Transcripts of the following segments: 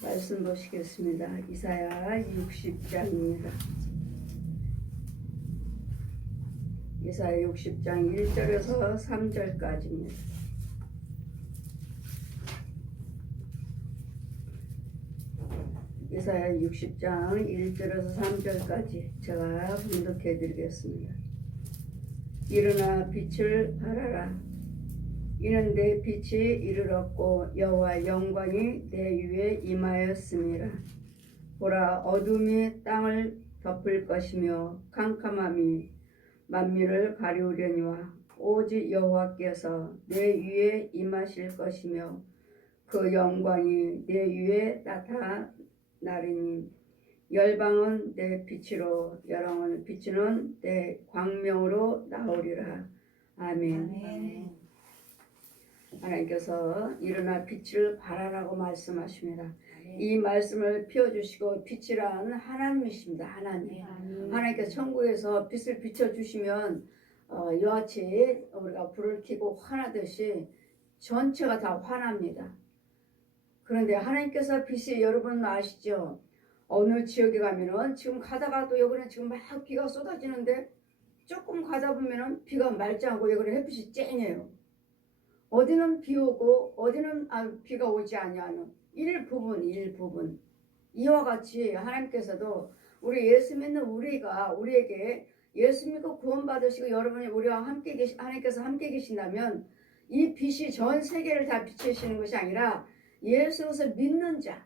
말씀 보시겠습니다. 이사야 60장입니다. 이사야 60장 1절에서 3절까지입니다. 이사야 60장 1절에서 3절까지 제가 분독해 드리겠습니다. 일어나 빛을 발하라. 이는 내 빛이 이르렀고 여호와 영광이 내 위에 임하였음이라. 보라, 어둠이 땅을 덮을 것이며 캄캄함이 만민을 가리우려니와 오직 여호와께서 내 위에 임하실 것이며 그 영광이 내 위에 나타나리니 열방은 내 빛으로 열왕을 비추는 내 광명으로 나오리라. 아멘. 하나님께서 일어나 빛을 발하라고 말씀하십니다. 이 말씀을 피워주시고 빛이란 하나님이십니다. 하나님. 하나님께서 천국에서 빛을 비춰주시면 이와 같이 우리가 불을 켜고 환하듯이 전체가 다 환합니다. 그런데 하나님께서 빛이, 여러분 아시죠? 어느 지역에 가면은 지금 가다가도 여기는 지금 막 비가 쏟아지는데 조금 가다 보면은 비가 맑지 않고 여기는 햇빛이 쨍해요. 어디는 비 오고 어디는 비가 오지 아니하는 일부분. 이와 같이 하나님께서도 우리 예수 믿는 우리에게 예수 믿고 구원받으시고 여러분이 우리와 함께 하나님께서 함께 계신다면 이 빛이 전 세계를 다 비추시는 것이 아니라 예수를 믿는 자,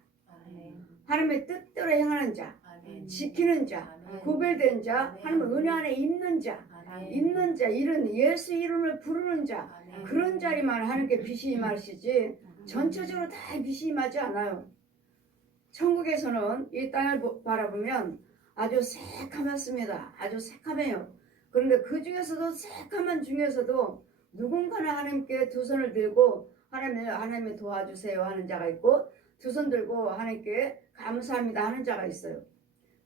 하나님의 뜻대로 행하는 자, 지키는 자, 구별된 자, 하나님의 은혜 안에 있는 자, 이런 예수 이름을 부르는 자, 그런 자리만 하나님께 빛이 임하시지 전체적으로 다 빛이 임하지 않아요. 천국에서는 이 땅을 바라보면 아주 새카맣습니다. 아주 새카매요. 그런데 그 중에서도 새카만 중에서도 누군가는 하나님께 두 손을 들고 하나님이 도와주세요 하는 자가 있고, 두 손 들고 하나님께 감사합니다 하는 자가 있어요.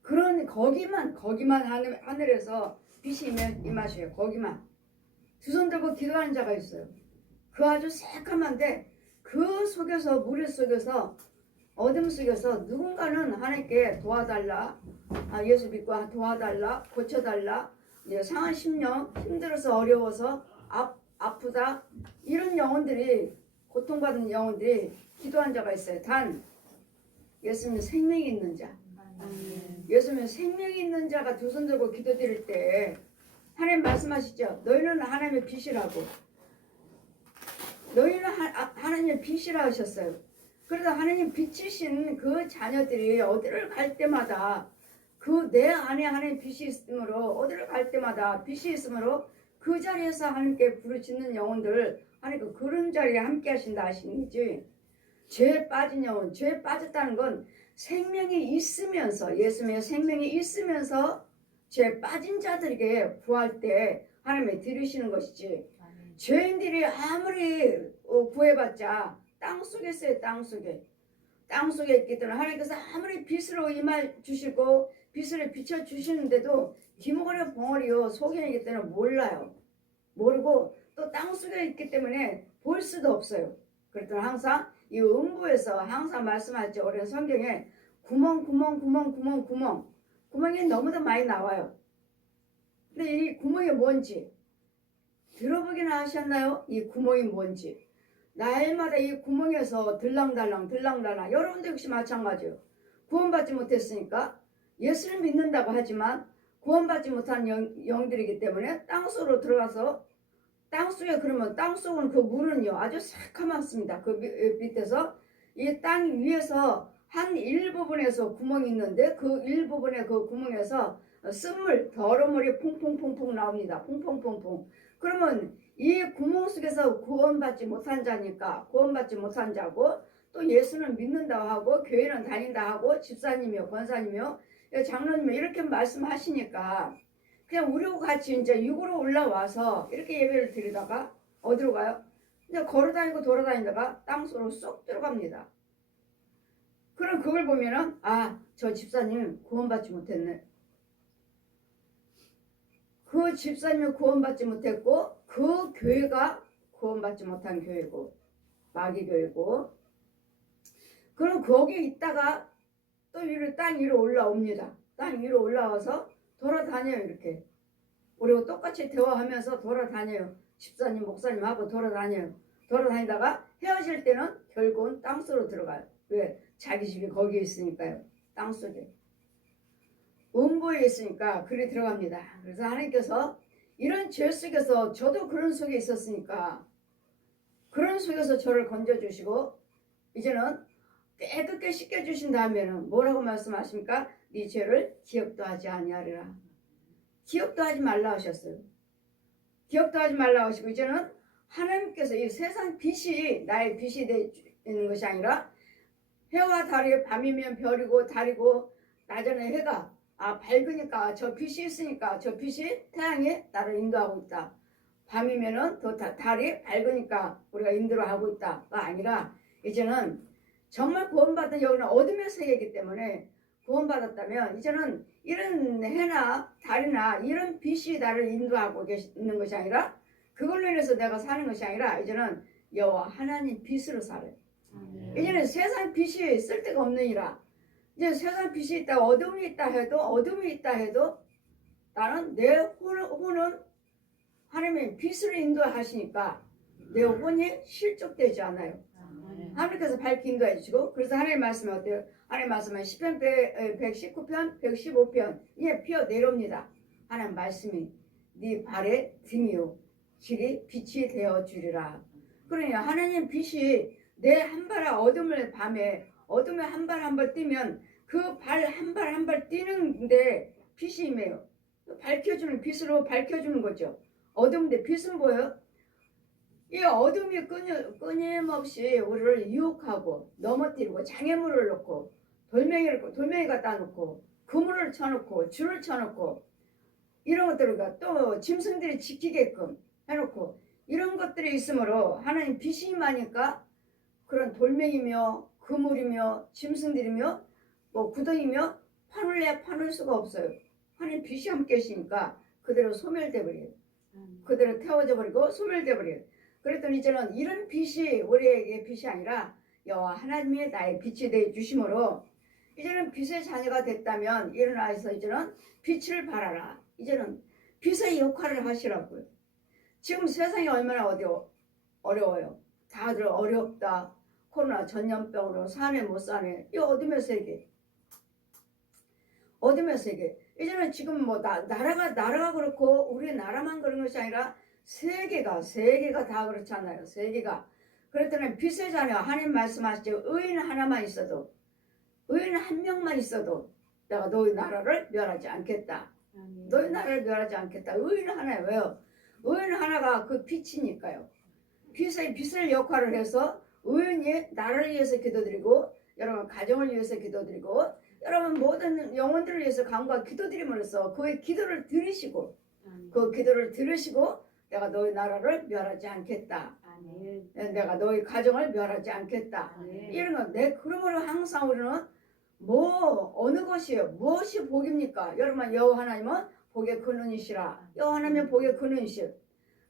그런 거기만 하늘에서 빛이 임하셔요. 거기만 두 손 들고 기도하는 자가 있어요. 그 아주 새까만데 그 속에서, 무리 속에서, 어둠 속에서 누군가는 하나님께 도와달라, 예수 믿고 도와달라, 고쳐달라, 상한 심령, 힘들어서 어려워서 아프다, 이런 영혼들이, 고통받은 영혼들이 기도한 자가 있어요. 단 예수님 생명이 있는 자, 예수님 생명이 있는 자가 두 손 들고 기도 드릴 때 하나님 말씀하시죠. 너희는 하나님의 빛이라고. 너희는 하나님의 빛이라 하셨어요. 그래서 하나님 빛이신 그 자녀들이 어디를 갈 때마다 그 내 안에 하나님 빛이 있으므로, 어디를 갈 때마다 빛이 있으므로 그 자리에서 하나님께 부르짖는 영혼들, 하나님 그런 자리에 함께 하신다 하시는지, 죄에 빠진 영혼, 죄에 빠졌다는 건 생명이 있으면서, 예수님의 생명이 있으면서 죄에 빠진 자들에게 구할 때 하나님이 들으시는 것이지, 죄인들이 아무리 구해봤자 땅속에 있어요. 땅속에 있기 때문에 하나님께서 아무리 빛으로 임해 주시고 빛을 비춰주시는데도 귀머거리와 벙어리요 소견이기 때문에 몰라요. 모르고 또 땅속에 있기 때문에 볼 수도 없어요. 그랬더니 항상 이 음부에서 항상 말씀하죠. 오랜 성경에 구멍이 너무도 많이 나와요. 근데 이 구멍이 뭔지 들어보기나 하셨나요? 이 구멍이 뭔지. 날마다 이 구멍에서 들랑달랑 여러분도 역시 마찬가지예요. 구원받지 못했으니까 예수를 믿는다고 하지만 구원받지 못한 영들이기 때문에 땅속으로 들어가서, 땅속에, 그러면 땅속은 그 물은요 아주 새카맣습니다. 그 밑에서 이 땅 위에서 한 일부분에서 구멍이 있는데 그 일부분의 그 구멍에서 쓴물, 더러운 물이 퐁퐁퐁퐁 나옵니다. 퐁퐁퐁퐁. 그러면 이 구멍 속에서 구원받지 못한 자니까, 구원받지 못한 자고, 또 예수는 믿는다고 하고 교회는 다닌다 하고 집사님이요 권사님이요 장로님이요 이렇게 말씀하시니까 그냥 우리하고 같이 이제 육으로 올라와서 이렇게 예배를 드리다가 어디로 가요? 이제 걸어다니고 돌아다니다가 땅속으로 쏙 들어갑니다. 그럼 그걸 보면은 저 집사님 구원받지 못했네. 그 집사님이 구원받지 못했고 그 교회가 구원받지 못한 교회고 마귀 교회고, 그럼 거기에 있다가 또 위로 땅 위로 올라옵니다. 땅 위로 올라와서 돌아다녀요. 이렇게 우리가 똑같이 대화하면서 돌아다녀요. 집사님 목사님하고 돌아다녀요. 돌아다니다가 헤어질 때는 결국은 땅속으로 들어가요. 왜? 자기 집이 거기에 있으니까요. 땅속에 음부에 있으니까 그리 들어갑니다. 그래서 하나님께서 이런 죄 속에서 저도 그런 속에 있었으니까 그런 속에서 저를 건져주시고 이제는 깨끗게 씻겨주신 다음에는 뭐라고 말씀하십니까? 네 죄를 기억도 하지 아니하리라. 기억도 하지 말라 하셨어요. 기억도 하지 말라 하시고 이제는 하나님께서 이 세상 빛이 나의 빛이 되는 것이 아니라 해와 달이 밤이면 별이고 달이고 낮에는 해가 밝으니까 저 빛이 있으니까 저 빛이 태양이 나를 인도하고 있다. 밤이면은 더 달이 밝으니까 우리가 인도를 하고 있다가 아니라 이제는 정말 구원받은 여기는 어둠의 세계이기 때문에 구원받았다면 이제는 이런 해나 달이나 이런 빛이 나를 인도하고 있는 것이 아니라 그걸로 인해서 내가 사는 것이 아니라 이제는 여호와 하나님 빛으로 살아요. 이제는 세상 빛이 쓸데가 없느니라. 이제 세상 빛이 있다 어둠이 있다 해도 나는 내 혼은 하나님의 빛으로 인도하시니까 내 혼이 실족되지 않아요. 하나님께서 밝게 인도해 주시고 그래서 하나님 말씀은 어때요? 하나님 말씀은 시편 119편 115편 이게 피어 내려옵니다. 하나님 말씀이 네 발의 등이요 길이 빛이 되어 주리라. 그러니까 하나님 빛이 내 한 발의 어둠을 밤에 어둠에 한 발 한 발 뛰면 그 발 한 발 한 발 뛰는데 빛이 임해요. 밝혀주는 빛으로 밝혀주는 거죠. 어둠인데 빛은 뭐예요? 이 어둠이 끊임없이 우리를 유혹하고 넘어뜨리고 장애물을 놓고 돌멩이 갖다 놓고 그물을 쳐놓고 줄을 쳐놓고 이런 것들을 또 짐승들이 지키게끔 해놓고 이런 것들이 있으므로 하나님 빛이 임하니까 그런 돌멩이며 그물이며 짐승들이며 뭐 구덩이며 파눌 수가 없어요. 하나님 빛이 함께 계시니까 그대로 소멸돼 버려요. 그대로 태워져 버리고 소멸돼 버려요. 그랬더니 이제는 이런 빛이 우리에게 빛이 아니라 여호와 하나님이 나의 빛이 되어 주심으로 이제는 빛의 자녀가 됐다면 일어나서 이제는 빛을 발하라. 이제는 빛의 역할을 하시라고요. 지금 세상이 얼마나 어려워요. 다들 어렵다. 코로나 전염병으로 사네 못 사네. 이 어둠의 세계. 어둠의 세계. 이제는 지금 뭐 나라가 그렇고 우리 나라만 그런 것이 아니라 세계가 다 그렇잖아요. 세계가. 그랬더니 빛의 자녀 하나님 말씀하시죠. 의인 하나만 있어도 의인 한 명만 있어도 내가 너희 나라를 멸하지 않겠다. 너희 나라를 멸하지 않겠다. 의인 하나예요. 왜요? 의인 하나가 그 빛이니까요. 빛을 역할을 해서 의인이 나라를 위해서 기도드리고 여러분 가정을 위해서 기도드리고 여러분 모든 영혼들을 위해서 간구와 기도드림으로써 그의 기도를 들으시고 그 기도를 들으시고 내가 너희 나라를 멸하지 않겠다. 내가 너희 가정을 멸하지 않겠다. 이런 거 그러므로 항상 우리는 어느 것이에요? 무엇이 복입니까? 여러분 여호와 하나님은 복의 근원이시라. 여호와 하나님은 복의 근원이시라.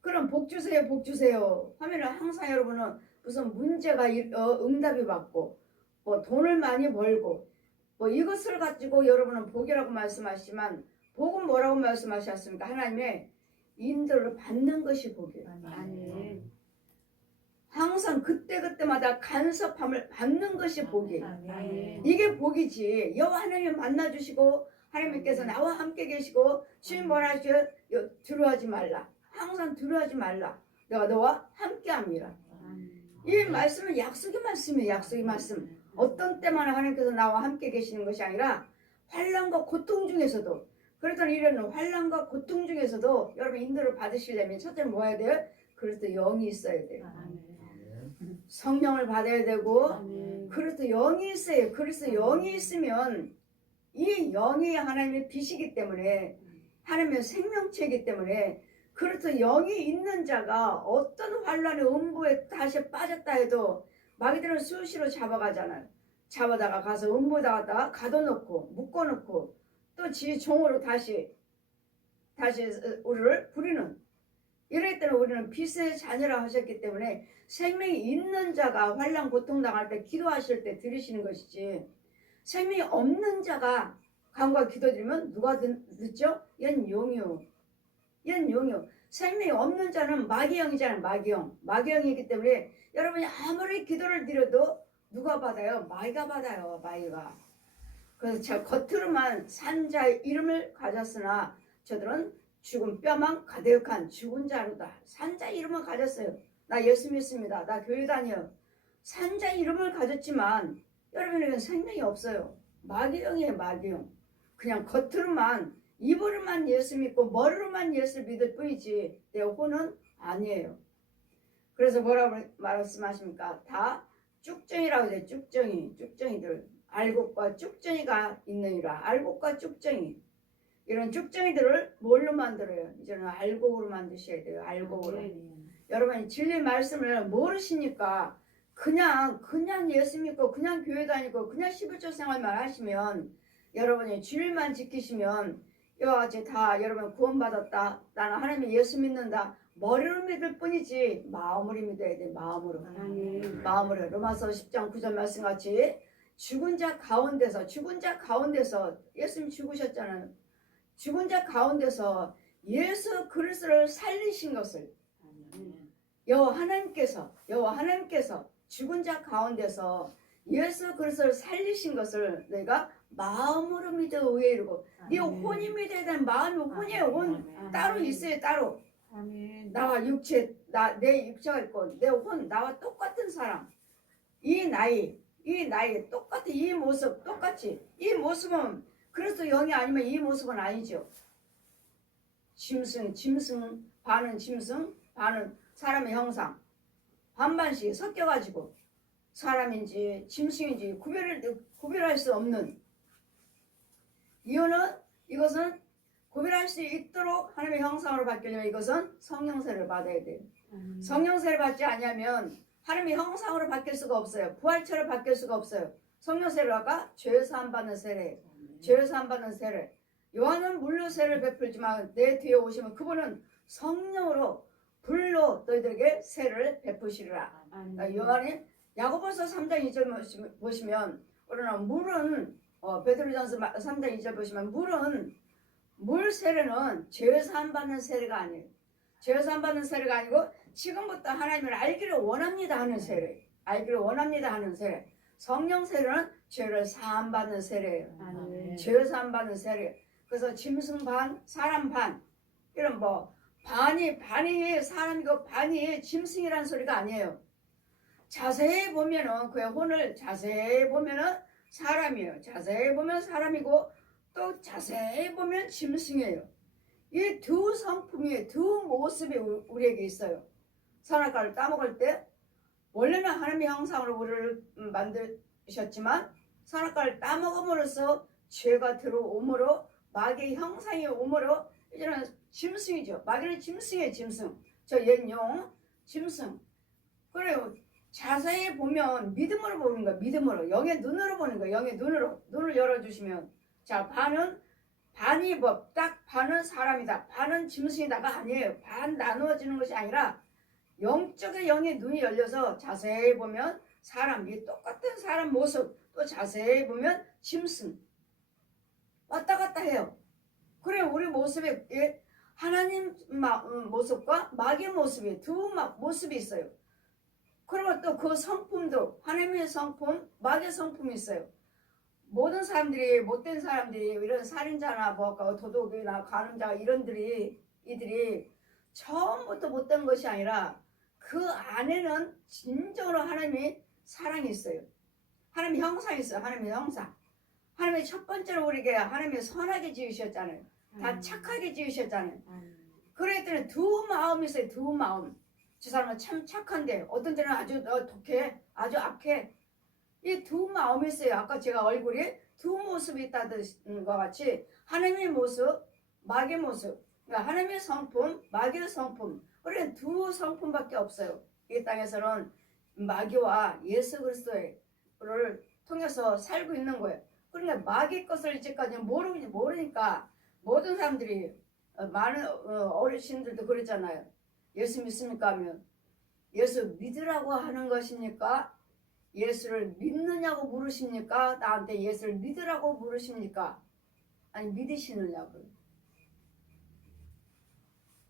그럼 복 주세요 하면은 항상 여러분은 무슨 문제가 응답이 받고 뭐 돈을 많이 벌고 뭐 이것을 가지고 여러분은 복이라고 말씀하시지만 복은 뭐라고 말씀하셨습니까? 하나님의 인도를 받는 것이 복이에요. 항상 그때마다 간섭함을 받는 것이 복이에요. 이게 복이지. 여호와 하나님 만나주시고 하나님께서 나와 함께 계시고 주님 뭐라 하셔? 두려워하지 말라. 항상 두려워하지 말라. 내가 너와 함께합니다. 이 말씀은 약속의 말씀이에요. 약속의 말씀. 어떤 때만 하나님께서 나와 함께 계시는 것이 아니라 환난과 고통 중에서도 그랬더니 이런 환난과 고통 중에서도 여러분 인도를 받으시려면 첫째 뭐 해야 돼요? 그리스도 영이 있어야 돼요. 성령을 받아야 되고 그리스도 영이 있어요. 그리스도 영이 있으면 이 영이 하나님의 빛이기 때문에 하나님의 생명체이기 때문에 그리스도 영이 있는 자가 어떤 환난의 음부에 다시 빠졌다 해도 마귀들은 수시로 잡아가잖아요. 잡아다가 가서 음부에다가 가둬놓고 묶어놓고 또 지 종으로 다시 우리를 부리는 이럴 때는 우리는 빛의 자녀라 하셨기 때문에 생명이 있는 자가 환난 고통 당할 때 기도하실 때 들으시는 것이지, 생명이 없는 자가 간구와 기도드리면 누가 듣죠? 얜 용이요. 얜 용이요. 생명이 없는 자는 마귀형이잖아요. 마귀형. 마귀형이기 때문에 여러분이 아무리 기도를 드려도 누가 받아요? 마귀가 받아요. 마귀가. 그래서 제가 겉으로만 산자의 이름을 가졌으나 저들은 죽은 뼈만 가득한 죽은 자로다. 산자 이름을 가졌어요. 나 예수 믿습니다. 나 교회 다녀요. 산자 이름을 가졌지만 여러분에게는 생명이 없어요. 마귀형이에요. 마귀형. 그냥 겉으로만, 입으로만 예수 믿고 머리로만 예수 믿을 뿐이지 내 혼은 아니에요. 그래서 뭐라고 말씀하십니까? 다 쭉정이라고 해요. 쭉정이들. 알곡과 쭉정이가 있느니라. 알곡과 쭉정이. 이런 쭉정이들을 뭘로 만들어요? 이제는 알곡으로 만드셔야 돼요. 알곡으로. 여러분이 진리 말씀을 모르시니까 그냥 예수 믿고 그냥 교회 다니고 그냥 11조 생활만 하시면, 여러분이 주일만 지키시면 이와 같이 다 여러분 구원받았다, 나는 하나님 예수 믿는다, 머리로 믿을 뿐이지 마음으로 믿어야 돼. 마음으로. 마음으로. 로마서 10장 9절 말씀같이 죽은 자 가운데서 예수님 죽으셨잖아요. 죽은 자 가운데서 예수 그리스도를 살리신 것을 여호와 하나님께서 죽은 자 가운데서 예수 그리스도를 살리신 것을 내가 마음으로 믿어 의에 이르고, 네 혼이 믿어야 되는 마음이 혼이에요. 혼 따로 있어요. 따로. 나와 육체, 내 육체가 있고 내 혼, 나와 똑같은 사람, 이 나이 똑같은 이 모습, 똑같이 이 모습은 그리스도 영이 아니면 이 모습은 아니죠. 짐승 반은 짐승 반은 사람의 형상, 반반씩 섞여가지고 사람인지 짐승인지 구별할 수 없는, 이것은 구별할 수 있도록 하나님의 형상으로 바뀌려면 이것은 성령세를 받아야 돼요. 성령세를 받지 않으면 하나님의 형상으로 바뀔 수가 없어요. 부활체로 바뀔 수가 없어요. 성령세를 아까 죄사함 받는 세례, 죄사함 받는 세례. 요한은 물로 세례를 베풀지만 내 뒤에 오시면 그분은 성령으로 불로 너희들에게 세례를 베푸시리라. 요한이 야고보서 3장 2절 보시면, 우리는 물은 베드로전서 3장 2절 보시면 물 세례는 죄사함 받는 세례가 아니에요. 죄사함 받는 세례가 아니고 지금부터 하나님을 알기를 원합니다 하는 세례. 알기를 원합니다 하는 세례. 성령 세례는 죄를 사함 받는 세례예요. 죄 사함 받는 세례. 그래서 짐승 반, 사람 반, 이런 반이 사람이고 반이 짐승이라는 소리가 아니에요. 자세히 보면은 그의 혼을 자세히 보면은 사람이에요. 자세히 보면 사람이고 또 자세히 보면 짐승이에요. 이 두 성품이, 두 모습이 우리에게 있어요. 선악과를 따먹을 때 원래는 하나님의 형상으로 우리를 만드셨지만 선악과를 따먹음으로써 죄가 들어오므로 마귀의 형상이 오므로 이제는 짐승이죠. 마귀는 짐승이에요. 짐승. 저 옛 용 짐승. 그래요. 자세히 보면 믿음으로 보는 거야. 믿음으로. 영의 눈으로 보는 거야. 영의 눈을 열어주시면, 자, 반이 딱 반은 사람이다, 반은 짐승이다가 아니에요. 반 나누어지는 것이 아니라 영적인 영의 눈이 열려서 자세히 보면 사람이 똑같은 사람 모습, 또 자세히 보면 짐승 왔다 갔다 해요. 그래, 우리 모습에 하나님 모습과 마귀의 모습이 두 모습이 있어요. 그리고 또 그 성품도 하나님의 성품, 마귀의 성품이 있어요. 모든 사람들이, 못된 사람들이, 이런 살인자나 도둑이나 간음자 이들이 처음부터 못된 것이 아니라 그 안에는 진정으로 하나님의 사랑이 있어요. 하나님의 형상이 있어요. 하나님의 형상. 하나님의 첫 번째로 우리에게 하나님의 선하게 지으셨잖아요. 다 착하게 지으셨잖아요. 그랬더니 두 마음이 있어요. 두 마음. 저 사람은 참 착한데 어떤 때는 아주 독해, 아주 악해. 이 두 마음이 있어요. 아까 제가 얼굴에 두 모습이 있다는 것 같이 하나님의 모습, 마귀의 모습. 그러니까 하나님의 성품, 마귀의 성품. 우리는 두 성품밖에 없어요. 이 땅에서는 마귀와 예수 그리스도를 통해서 살고 있는 거예요. 그러니까 마귀 것을 이제까지 모르니까 모든 사람들이, 많은 어르신들도 그러잖아요. 예수 믿습니까 하면 예수 믿으라고 하는 것입니까? 예수를 믿느냐고 물으십니까? 나한테 예수를 믿으라고 물으십니까? 아니 믿으시느냐고.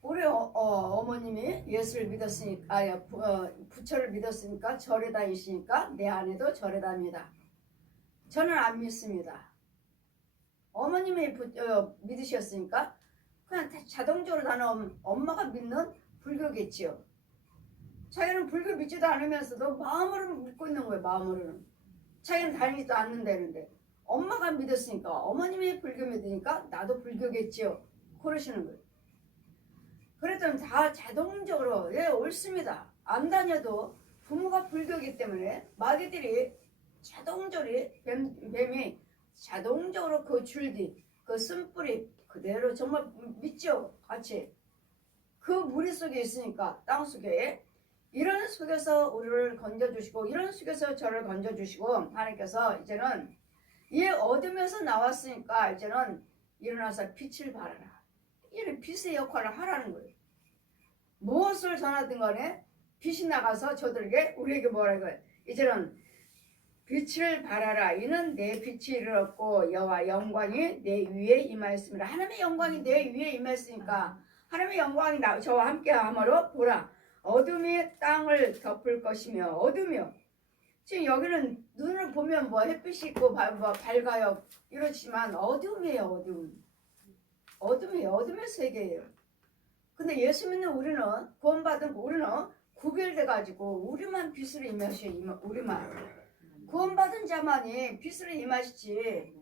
우리 어머님이 예수를 믿었으니까 부처를 믿었으니까 절에 다니시니까 내 아내도 절에 다닙니다. 저는 안 믿습니다. 어머님이 믿으셨으니까 그냥 자동적으로 나는 엄마가 믿는 불교겠지요. 자기는 불교 믿지도 않으면서도 마음으로는 믿고 있는 거예요. 마음으로는. 자기는 다니지도 않는다는데 엄마가 믿었으니까 어머님이 불교 믿으니까 나도 불교겠지요. 그러시는 거예요. 그랬더니 다 자동적으로 옳습니다. 안 다녀도 부모가 불교이기 때문에 마귀들이 자동적으로 뱀이 자동적으로 그 줄기 그 쓴뿌리 그대로 정말 믿죠. 같이 그 무리 속에 있으니까 땅속에 이런 속에서 우리를 건져주시고 이런 속에서 저를 건져주시고 하나님께서 이제는 이 어둠에서 나왔으니까 이제는 일어나서 빛을 발하라. 이런 빛의 역할을 하라는 거예요. 무엇을 전하든 간에 빛이 나가서 저들에게 우리에게 뭐라고 해요. 이제는 빛을 발하라. 이는 내 빛이 이르렀고 여호와 영광이 내 위에 임하였습니다. 하나님의 영광이 내 위에 임하였으니까 하나님의 영광이 저와 함께 함으로 보라. 어둠이 땅을 덮을 것이며 어둠이요. 지금 여기는 눈을 보면 뭐 햇빛이 있고 밝아요. 이렇지만 어둠이에요. 어둠. 어둠이에요. 어둠의 세계예요. 근데 예수 믿는 우리는 구원받은 우리는 구별돼 가지고 우리만 빛으로 임하셔. 우리만 구원받은 자만이 빛으로 임하시지.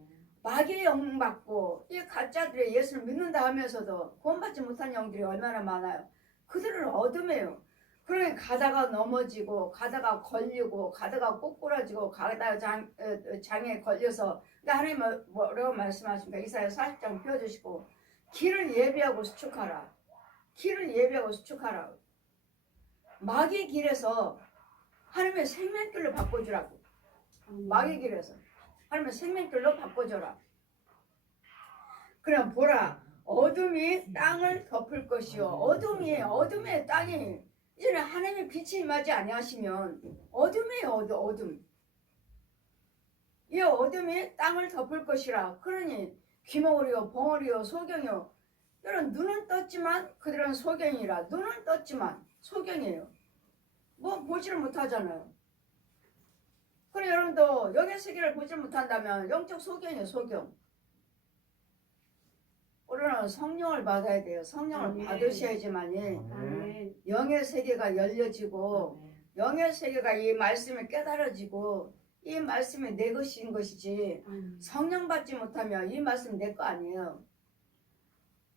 마귀의 영 받고 이 가짜들이 예수를 믿는다 하면서도 구원받지 못한 영들이 얼마나 많아요. 그들은 어둠이에요. 그러니 가다가 넘어지고 가다가 걸리고 가다가 꼬꾸라지고 가다가 장에 걸려서 그러니까 하나님은 뭐라고 말씀하십니까? 이사야 40장 펴주시고 길을 예비하고 수축하라. 길을 예비하고 수축하라. 마귀의 길에서 하나님의 생명길로 바꿔주라고. 마귀의 길에서 하나님의 생명길로 바꿔줘라. 그럼 보라. 어둠이 땅을 덮을 것이요. 어둠의 땅이 이제는 하나님의 빛이 임하지 아니하시면 어둠이에요. 어둠. 이 어둠이 땅을 덮을 것이라. 그러니 귀머거리요 벙어리요 소경이요. 여러분 눈은 떴지만 그들은 소경이라. 눈은 떴지만 소경이에요. 뭐 보지를 못하잖아요. 그럼 여러분도 영의 세계를 보지 못한다면 영적 소경이에요. 소경. 우리는 성령을 받아야 돼요. 성령을 받으셔야지만이 영의 세계가 열려지고 영의 세계가 이 말씀을 깨달아지고 이 말씀이 내 것인 것이지 성령 받지 못하면 이 말씀 내 거 아니에요.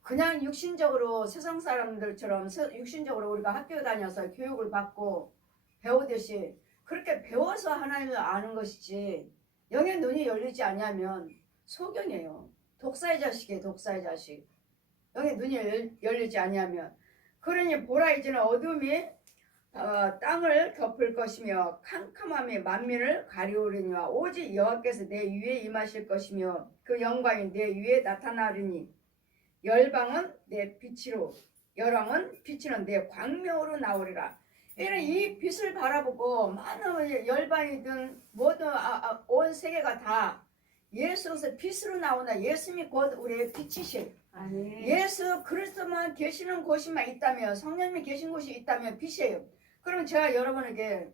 그냥 육신적으로 세상 사람들처럼 육신적으로 우리가 학교 다녀서 교육을 받고 배우듯이 그렇게 배워서 하나님을 아는 것이지 영의 눈이 열리지 않으면 소경이에요. 독사의 자식이에요. 독사의 자식. 영의 눈이 열리지 아니하면. 그러니 보라 이제는 어둠이 땅을 덮을 것이며 캄캄함이 만민을 가리우리니와 오직 여호와께서 내 위에 임하실 것이며 그 영광이 내 위에 나타나리니 열방은 내 빛으로 열왕은 빛이는 내 광명으로 나오리라. 이는 이 빛을 바라보고 많은 열방이든 모든 온 세계가 다 예수께서 빛으로 나오나 예수님이 곧 우리의 빛이실. 예수 그리스도만 계시는 곳이만 있다면 성령님이 계신 곳이 있다면 빛이에요. 그럼 제가 여러분에게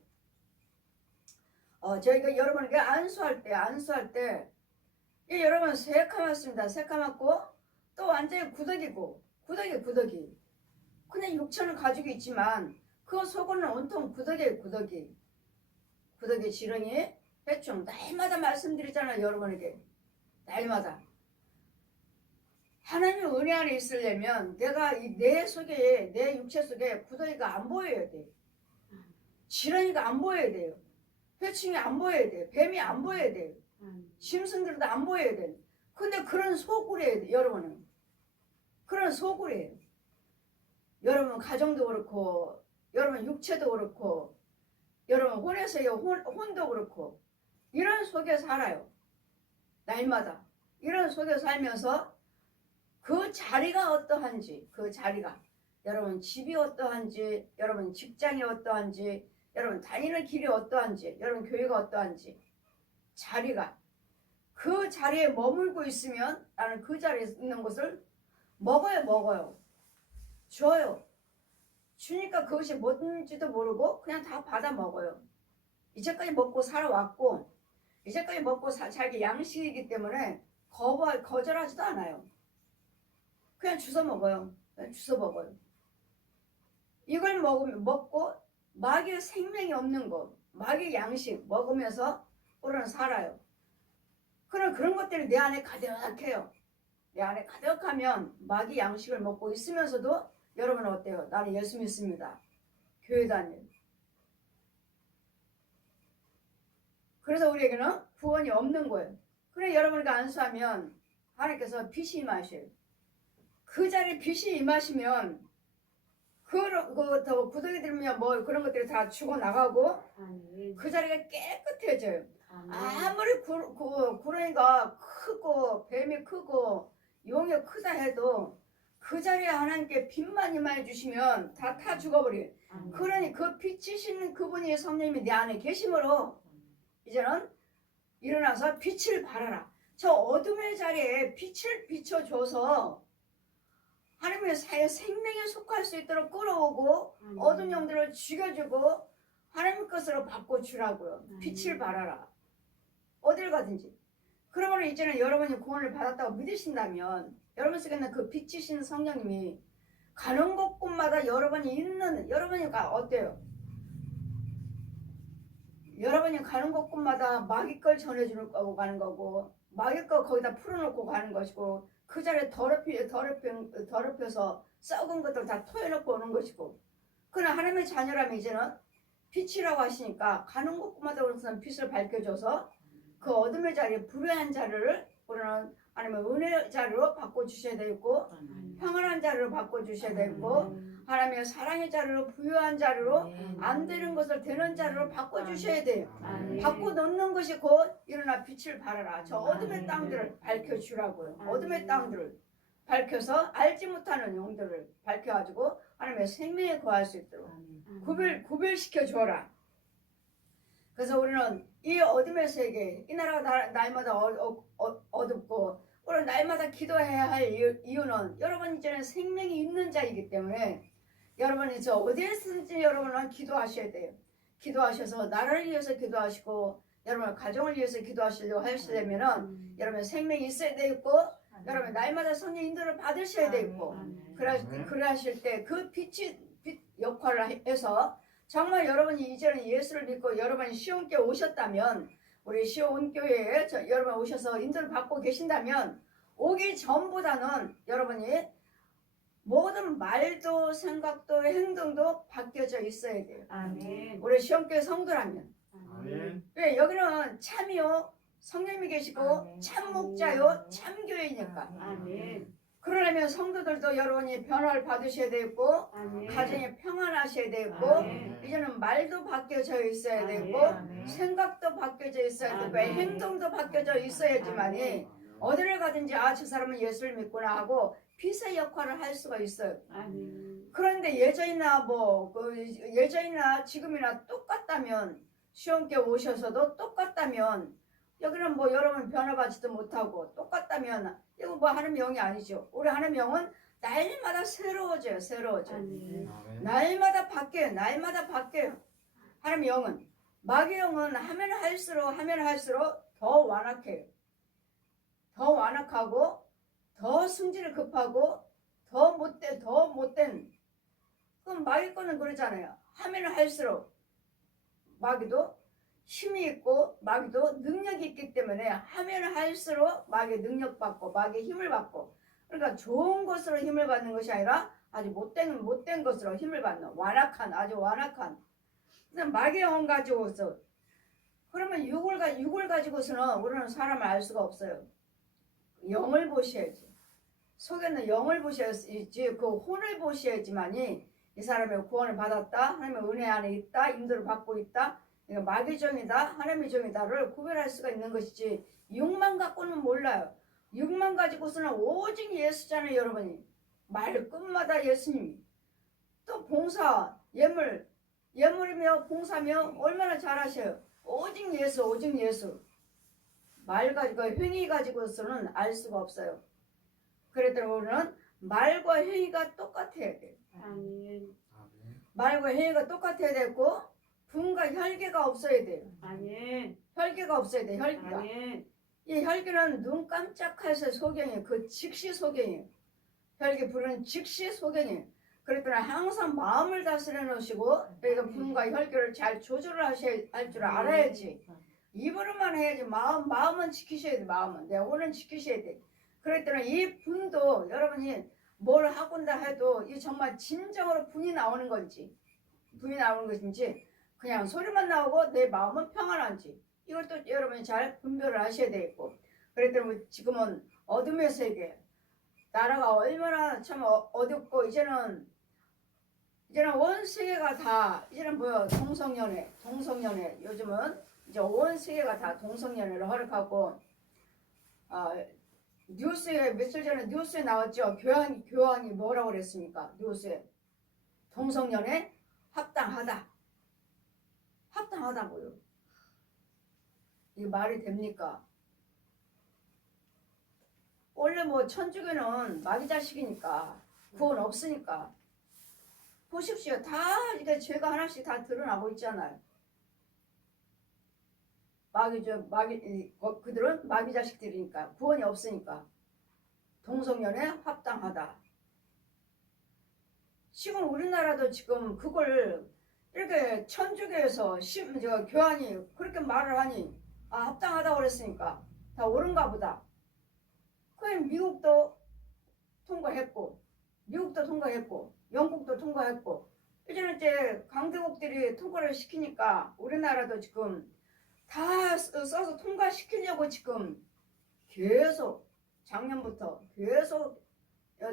저희가 여러분에게 안수할 때 여러분 새카맣습니다. 새카맣고 또 완전히 구더기고 구더기 그냥 육체는 가지고 있지만 그 속은 온통 구더기예요. 구더기 지렁이 대충 날마다 말씀드리잖아요. 여러분에게 날마다 하나님의 은혜 안에 있으려면 내가 내 속에 내 육체 속에 구더기가 안 보여야 돼. 지렁이가 안 보여야 돼요. 회충이 안 보여야 돼요. 뱀이 안 보여야 돼요. 짐승들도 안 보여야 돼요. 근데 그런 소굴이에요. 여러분은 그런 소굴이에요. 여러분 가정도 그렇고 여러분 육체도 그렇고 여러분 혼에서의 혼도 그렇고 이런 속에 살아요. 날마다 이런 속에 살면서 그 자리가 어떠한지 그 자리가 여러분 집이 어떠한지, 여러분 직장이 어떠한지, 여러분 다니는 길이 어떠한지, 여러분 교회가 어떠한지, 자리가 그 자리에 머물고 있으면 나는 그 자리에 있는 것을 먹어요. 줘요. 주니까 그것이 뭔지도 모르고 그냥 다 받아 먹어요. 이제까지 먹고 살아왔고, 이제까지 먹고 자기 양식이기 때문에 거절하지도 않아요. 그냥 주워 먹어요. 이걸 먹고 마귀의 생명이 없는 거, 마귀의 양식 먹으면서 우리는 살아요. 그런 것들이 내 안에 가득해요. 내 안에 가득하면 마귀 양식을 먹고 있으면서도 여러분은 어때요? 나는 예수 믿습니다. 교회 다녀요. 그래서 우리에게는 구원이 없는 거예요. 그래 여러분이 안수하면 하나님께서 빛이 임하셔요. 그 자리에 빛이 임하시면 더 구덩이 들면 뭐 그런 것들이 다 죽어나가고 그 자리가 깨끗해져요. 아무리 구렁이가 크고 뱀이 크고 용이 크다 해도 그 자리에 하나님께 빛만 임하여 주시면 다 타 죽어버려요. 그러니 그 빛이신 그분이 성령님이 내 안에 계심으로 이제는 일어나서 빛을 발하라. 저 어둠의 자리에 빛을 비춰줘서 하나님의 생명에 속할 수 있도록 끌어오고 어둠 영들을 죽여주고 하나님 것으로 바꿔주라고요. 빛을 발하라. 어딜 가든지. 그러면 이제는 여러분이 구원을 받았다고 믿으신다면 여러분 속에는 그 빛이신 성령님이 가는 곳곳마다 여러분이가 어때요? 여러분이 가는 곳곳마다 마귀 걸 전해주는 거고 가는 거고 마귀 거 거기다 풀어놓고 가는 것이고 그 자리에 더럽혀서 썩은 것들 다 토해놓고 오는 것이고 그러나 하나님의 자녀라면 이제는 빛이라고 하시니까 가는 곳곳마다 우리는 빛을 밝혀줘서 그 어둠의 자리에 불의한 자리를 우리는 하나님의 은혜의 자리로 바꿔주셔야 되고 평안한 자리로 바꿔주셔야 되고 하나님의 사랑의 자리로 부유한 자리로 안 되는 것을 되는 자리로 바꿔주셔야 돼요. 바꿔놓는 것이 곧 일어나 빛을 발하라. 저 어둠의 땅들을 밝혀주라고요. 어둠의 땅들을 밝혀서 알지 못하는 영들을 밝혀가지고 하나님의 생명에 거할 수 있도록 구별시켜 주어라. 그래서 우리는 이 어둠의 세계, 이 나라가 날마다 어둡고 우리는 날마다 기도해야 할 이유는 여러분 이제는 생명이 있는 자이기 때문에 여러분이 저 어디에서든지 여러분은 기도하셔야 돼요. 기도하셔서 나라를 위해서 기도하시고 여러분 가정을 위해서 기도하시려고 하시려면은 여러분 생명이 있어야 되고 여러분 날마다 성령 인도를 받으셔야 되고 그러하실 때 그 빛 역할을 해서 정말 여러분이 이제는 예수를 믿고 여러분이 시온교회 오셨다면 우리 시온교회에 여러분 오셔서 인도를 받고 계신다면 오기 전보다는 여러분이 모든 말도 생각도 행동도 바뀌어져 있어야 돼요. 아멘. 우리 시온교회 성도라면. 아멘. 왜 여기는 참이요 성령님이 계시고 아멘. 참 목자요 참 교회니까. 아멘. 그러려면 성도들도 여러분이 변화를 받으셔야 되고 아멘. 가정이 평안하셔야 되고 아멘. 이제는 말도 바뀌어져 있어야 아멘. 되고 아멘. 생각도 바뀌어져 있어야 되고 아멘. 행동도 바뀌어져 있어야지만이 어디를 가든지 저 사람은 예수를 믿구나 하고 빛의 역할을 할 수가 있어요. 아멘. 그런데 예전이나 지금이나 똑같다면 시온교회 오셔서도 똑같다면 여기는 여러분 변화받지도 못하고 똑같다면 이거 하나님 영이 아니죠. 우리 하나님 영은 날마다 새로워져요. 아멘. 날마다 바뀌어요. 하나님 영은 마귀 영은 하면 할수록 더 완악해요. 더 완악하고 더 승질을 급하고 더 못된 그럼 마귀 거는 그러잖아요. 하면 할수록 마귀도 힘이 있고 마귀도 능력이 있기 때문에 하면 할수록 마귀의 능력받고 마귀의 힘을 받고 그러니까 좋은 것으로 힘을 받는 것이 아니라 아주 못된 것으로 힘을 받는 아주 완악한 마귀의 영혼 가지고서 그러면 육을 가지고서는 우리는 사람을 알 수가 없어요. 영을 보셔야지. 속에는 영을 보셔야지 그 혼을 보셔야지만이 이 사람의 구원을 받았다. 하나님의 은혜 안에 있다. 인도를 받고 있다. 이거 마귀 종이다. 하나님의 종이다를 구별할 수가 있는 것이지 육만 갖고는 몰라요. 육만 가지고서는 오직 예수잖아요. 여러분이 말끝마다 예수님이 또 봉사, 예물이며 봉사며 얼마나 잘하셔요. 오직 예수, 오직 예수. 말 가지고 행위 가지고서는 알 수가 없어요. 그랬더니 우리는 말과 행위가 똑같아야 돼요. 아멘. 말과 행위가 똑같아야 되고 분과 혈계가 없어야 돼요. 아멘. 혈계가 없어야 돼요. 혈계가. 아멘. 이 혈계는 눈 깜짝해서 소경이에요. 그 즉시 소경이에요. 혈계 부르는 즉시 소경이에요. 그랬더니 항상 마음을 다스려 놓으시고 그러니까 분과 혈계를 잘 조절을 하셔야 할 줄 알아야지. 입으로만 해야지 마음은 지키셔야 돼. 마음은 내 오는 지키셔야 돼. 그랬더니 이 분도 여러분이 뭘 하고다 해도 이 정말 진정으로 분이 나오는 건지 분이 나오는 것인지 그냥 소리만 나오고 내 마음은 평안한지 이걸 또 여러분이 잘 분별을 하셔야 되겠고 그랬더니 지금은 어둠의 세계 나라가 얼마나 참 어둡고 이제는 온 세계가 다 이제는 뭐야 동성연애 요즘은 이제 온 세계가 다 동성연애를 허락하고 뉴스에 며칠 전에 뉴스에 나왔죠. 교황이 뭐라고 그랬습니까? 뉴스에 동성연애 합당하다고요. 이게 말이 됩니까? 원래 뭐 천주교는 마귀 자식이니까 구원 없으니까 보십시오. 다 이게 죄가 하나씩 다 드러나고 있잖아요. 그들은 마귀 자식들이니까 구원이 없으니까 동성연애 합당하다. 지금 우리나라도 지금 그걸 이렇게 천주교에서 교황이 그렇게 말을 하니 합당하다고 그랬으니까 다 옳은가 보다. 그럼 미국도 통과했고 영국도 통과했고 이제는 이제 강대국들이 통과를 시키니까 우리나라도 지금 다 써서 통과시키려고 지금 계속 작년부터 계속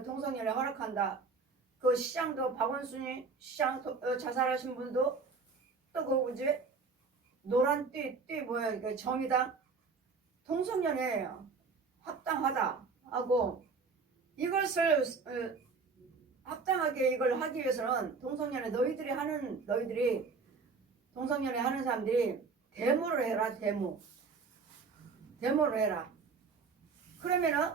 동성연애 허락한다. 그 시장도 박원순이 시장 자살하신 분도 또 그 뭐지 노란 띠 뭐야 이게 정의당 동성연애 합당하다 하고 이것을 합당하게 이걸 하기 위해서는 동성연애 너희들이 동성연애 하는 사람들이 데모를 해라. 데모를 해라. 그러면은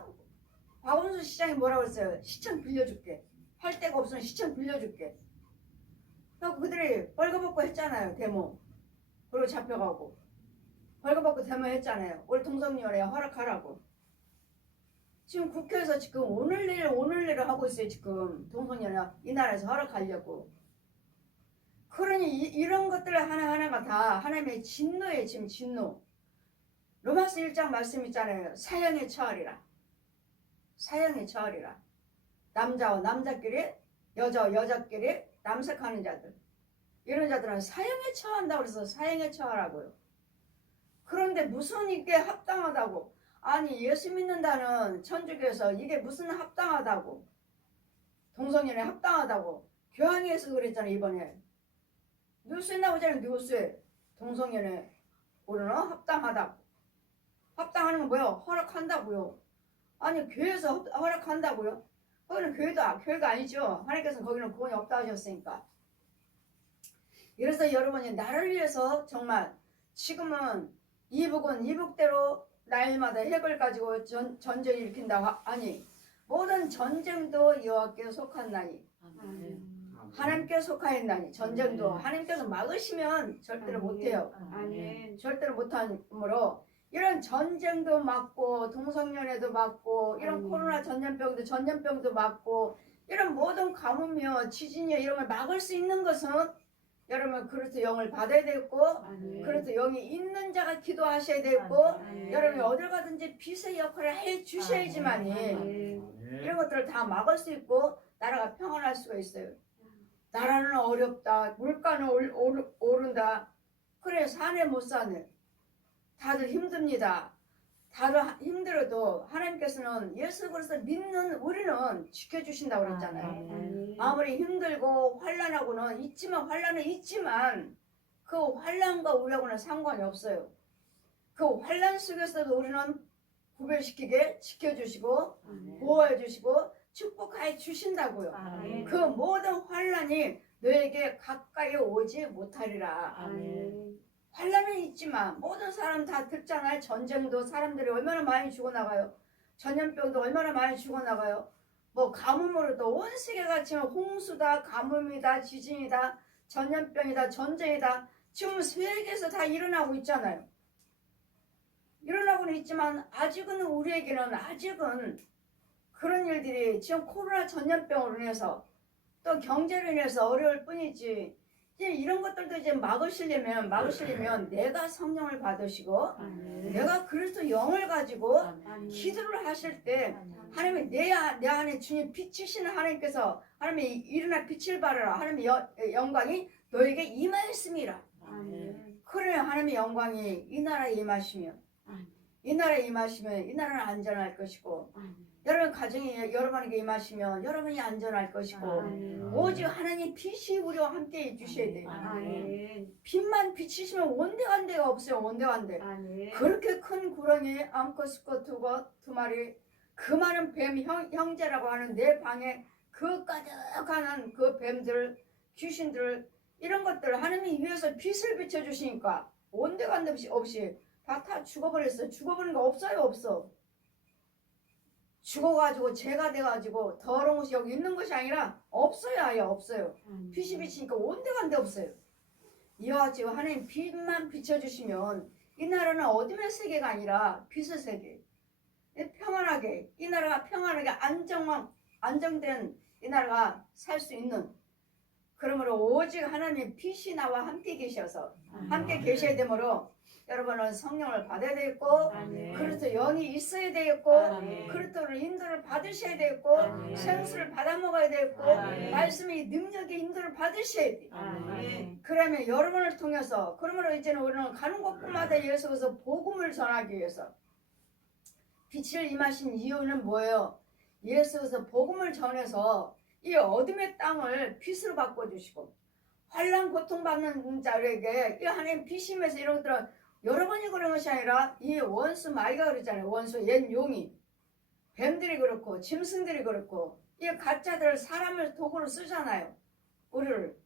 박원순 시장이 뭐라고 했어요? 시청 빌려줄게. 할 데가 없으면 시청 빌려줄게. 그래서 그들이 벌거벗고 했잖아요. 데모. 그리고 잡혀가고 벌거벗고 데모했잖아요. 우리 동성연애 허락하라고. 지금 국회에서 지금 오늘 내일 하고 있어요. 지금 동성연애 이 나라에서 허락하려고. 그러니 이런 것들 하나하나가 다 하나님의 진노예요. 지금 진노. 로마서 1장 말씀 있잖아요. 사형에 처하리라. 남자와 남자끼리 여자와 여자끼리 남색하는 자들 이런 자들은 사형에 처한다고 그래서 사형에 처하라고요. 그런데 무슨 이게 합당하다고 아니 예수 믿는다는 천주교에서 이게 무슨 합당하다고 동성연애 합당하다고 교황에서 그랬잖아요. 이번에 뉴스에 나오잖아요. 뉴스에 동성연애 우리는 합당하다고 합당하는 건 뭐예요? 허락한다고요. 아니 교회에서 허락한다고요? 거기는 교회가 아니죠. 하나님께서는 거기는 구원이 없다 하셨으니까. 그래서 여러분이 나를 위해서 정말 지금은 이북은 이북대로 날마다 핵을 가지고 전쟁을 일으킨다고 하니 모든 전쟁도 여호와께 속한나니 하나님께 속하였나니 전쟁도 하나님께서 막으시면 절대로 못해요. 절대로 못하므로 이런 전쟁도 막고 동성연애도 막고 이런 코로나 전염병도 막고 이런 모든 가뭄이요 지진이요 이런 걸 막을 수 있는 것은 여러분 그리스도 영을 받아야 되고 그리스도 영이 있는 자가 기도하셔야 되고 여러분이 어딜 가든지 빛의 역할을 해 주셔야지만이 이런 것들을 다 막을 수 있고 나라가 평안할 수가 있어요. 나라는 어렵다. 물가는 오른다. 그래 사네 못 사네. 다들 힘듭니다. 다들 힘들어도 하나님께서는 예수 그리스도 믿는 우리는 지켜주신다고 그랬잖아요. 아무리 힘들고 환난은 있지만 그 환난과 우리하고는 상관이 없어요. 그 환난 속에서도 우리는 구별시키게 지켜주시고 보호해주시고 축복하여 주신다고요. 아멘. 그 모든 환란이 너에게 가까이 오지 못하리라. 아멘. 환란은 있지만 모든 사람 다 듣잖아요. 전쟁도 사람들이 얼마나 많이 죽어나가요. 전염병도 얼마나 많이 죽어나가요. 뭐 가뭄으로도 온 세계가 지금 홍수다, 가뭄이다, 지진이다, 전염병이다, 전쟁이다. 지금 세계에서 다 일어나고 있잖아요. 일어나고는 있지만 아직은 우리에게는 아직은 그런 일들이 지금 코로나 전염병으로 인해서 또 경제로 인해서 어려울 뿐이지. 이제 이런 것들도 이제 막으시려면 내가 성령을 받으시고 아멘. 내가 그리스도 영을 가지고 아멘. 기도를 하실 때 아멘. 하나님이 내 안에 주님 빛이시는 하나님께서 하나님이 일어나 빛을 발하라. 하나님의 영광이 너에게 임하였음이라. 아멘. 그래 하나님의 영광이 이 나라에 임하시면 아멘. 이 나라에 임하시면 이 나라는 안전할 것이고 아멘. 여러분 가정이 여러분에게 임하시면 여러분이 안전할 것이고 아멘. 오직 하나님 빛이 우리와 함께 해주셔야 돼요. 아멘. 빛만 비치시면 온데간데가 없어요. 온데간데. 아멘. 그렇게 큰 구렁이에 암컷 두 마리 그 많은 뱀 형제라고 하는 내 방에 그 가득한 그 뱀들 귀신들 이런 것들 하나님이 위에서 빛을 비춰주시니까 온데간데 없이 다 죽어버렸어요. 죽어버린 거 없어요. 없어. 죽어가지고 죄가 돼가지고 더러운 것이 여기 있는 것이 아니라 없어요. 아예 없어요. 빛이 비치니까 온데간데 없어요. 이와 같이 하나님 빛만 비춰주시면 이 나라는 어둠의 세계가 아니라 빛의 세계. 평안하게 이 나라가 평안하게 안정된 이 나라가 살 수 있는 그러므로 오직 하나님의 빛이 나와 함께 계셔서 함께 계셔야 되므로 여러분은 성령을 받아야 되겠고 아멘. 그리스도 영이 있어야 되겠고 아멘. 그리스도를 인도를 받으셔야 되겠고 아멘. 생수를 받아 먹어야 되겠고 아멘. 말씀의 능력의 인도를 받으셔야 돼. 아멘. 그러면 여러분을 통해서 그러므로 이제는 우리는 가는 곳곳마다 예수께서 복음을 전하기 위해서 빛을 임하신 이유는 뭐예요? 예수께서 복음을 전해서 이 어둠의 땅을 빛으로 바꿔주시고 환난 고통받는 자에게 이 하나님 빛임에서 이런 것들은 여러분이 그런 것이 아니라 이 원수 마귀가 그러잖아요. 원수 옛 용이 뱀들이 그렇고 짐승들이 그렇고 이 가짜들 사람을 도구로 쓰잖아요. 우리를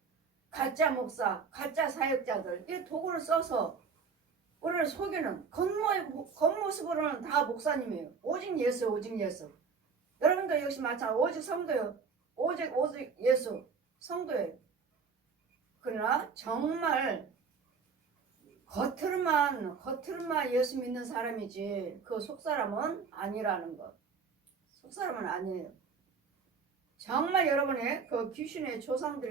가짜 목사, 가짜 사역자들 이 도구를 써서 우리를 속이는 겉모습으로는 다 목사님이에요. 오직 예수, 오직 예수. 여러분도 역시 마찬가지. 오직 성도요. 오직 예수, 성도예요. 그러나 정말 겉으로만 예수 믿는 사람이지 그 속사람은 아니라는 것. 속사람은 아니에요. 정말 여러분의 그 귀신의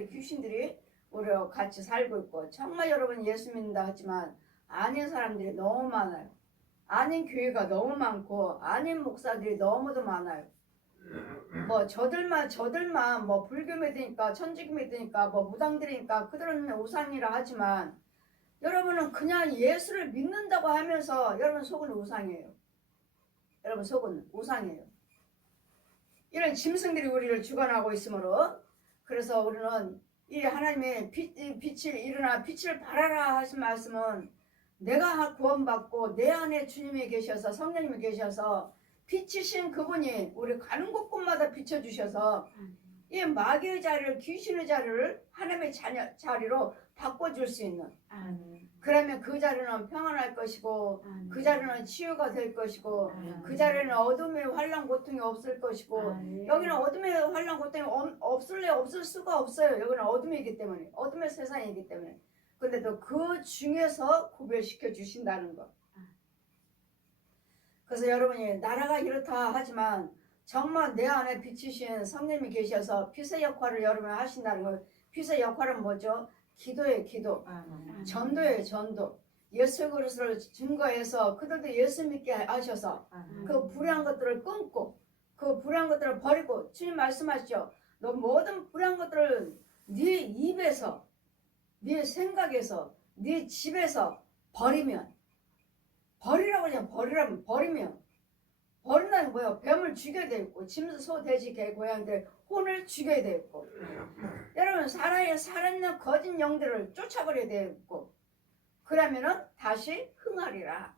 귀신들이 우리와 같이 살고 있고 정말 여러분 예수 믿는다 하지만 아닌 사람들이 너무 많아요. 아닌 교회가 너무 많고 아닌 목사들이 너무도 많아요. 뭐 저들만 뭐 불교 믿으니까 천주교 믿으니까 뭐 무당들이니까 그들은 우상이라 하지만 여러분은 그냥 예수를 믿는다고 하면서 여러분 속은 우상이에요. 여러분 속은 우상이에요. 이런 짐승들이 우리를 주관하고 있으므로 그래서 우리는 이 하나님의 빛을 일어나 빛을 발하라 하신 말씀은 내가 구원받고 내 안에 주님이 계셔서 성령님이 계셔서 빛이신 그분이 우리 가는 곳곳마다 비춰주셔서 이 마귀의 자리를 귀신의 자리를 하나님의 자리로 바꿔줄 수 있는 그러면 그 자리는 평안할 것이고 그 자리는 치유가 될 것이고 그 자리는 어둠의 환난 고통이 없을 것이고 여기는 어둠의 환난 고통이 없을 수가 없어요. 여기는 어둠이기 때문에 어둠의 세상이기 때문에 근데 또 그 중에서 구별시켜 주신다는 것. 그래서 여러분이 나라가 이렇다 하지만 정말 내 안에 비치신 성령님이 계셔서 빛의 역할을 여러분이 하신다는 것. 빛의 역할은 뭐죠? 기도예요. 기도. 전도예요. 전도. 예수 그리스도를 증거해서 그들도 예수 믿게 하셔서 그 불의한 것들을 끊고 그 불의한 것들을 버리고 주님 말씀하시죠. 너 모든 불의한 것들을 네 입에서 네 생각에서 네 집에서 버리면 버리라고 그냥 버리면 버린다는 뭐예요? 뱀을 죽여야 되겠고 짐승, 소, 돼지, 개, 고양이들 혼을 죽여야 되겠고 여러분 살아있는 거짓 영들을 쫓아버려야 되겠고 그러면은 다시 흥하리라.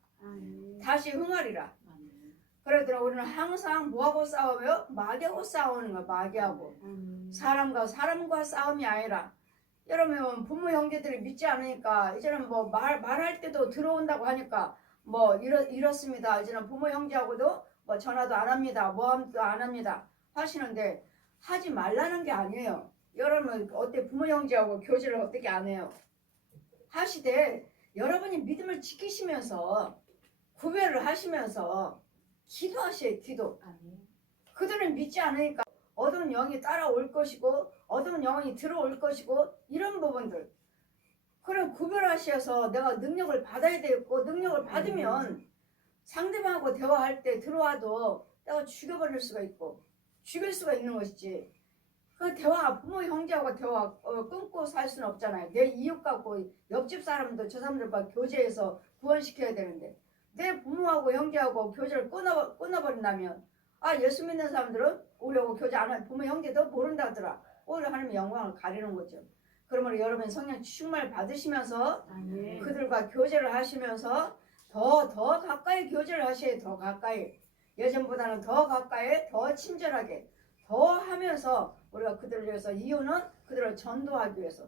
다시 흥하리라. 그래서 그러더니 우리는 항상 뭐하고 싸워요? 마귀하고 싸우는 거야. 마귀하고. 사람과 싸움이 아니라 여러분 부모 형제들이 믿지 않으니까 이제는 뭐 말할 때도 들어온다고 하니까 뭐 이렇습니다. 이제는 부모 형제하고도 뭐 전화도 안 합니다. 모함도 안 합니다. 하시는데 하지 말라는 게 아니에요. 여러분 어때 부모 형제하고 교제를 어떻게 안 해요? 하시되 여러분이 믿음을 지키시면서 구별을 하시면서 기도하셔요. 기도. 그들은 믿지 않으니까 어두운 영이 따라올 것이고 어두운 영이 들어올 것이고 이런 부분들 그럼 구별하셔서 내가 능력을 받아야 되겠고 능력을 받으면 상대방하고 대화할 때 들어와도 내가 죽여버릴 수가 있고 죽일 수가 있는 것이지 그 대화 부모 형제하고 대화 끊고 살 수는 없잖아요. 내 이웃 갖고 옆집 사람도 저 사람들과 교제해서 구원시켜야 되는데 내 부모하고 형제하고 교제를 끊어버린다면 예수 믿는 사람들은 우리하고 교제 안 하는 부모 형제도 모른다 하더라. 오히려 하나님의 영광을 가리는 거죠. 그러므로 여러분 성령 충만을 받으시면서 그들과 교제를 하시면서 더 가까이 교제를 하셔야 더 가까이 예전보다는 더 가까이 더 친절하게 더 하면서 우리가 그들을 위해서 이유는 그들을 전도하기 위해서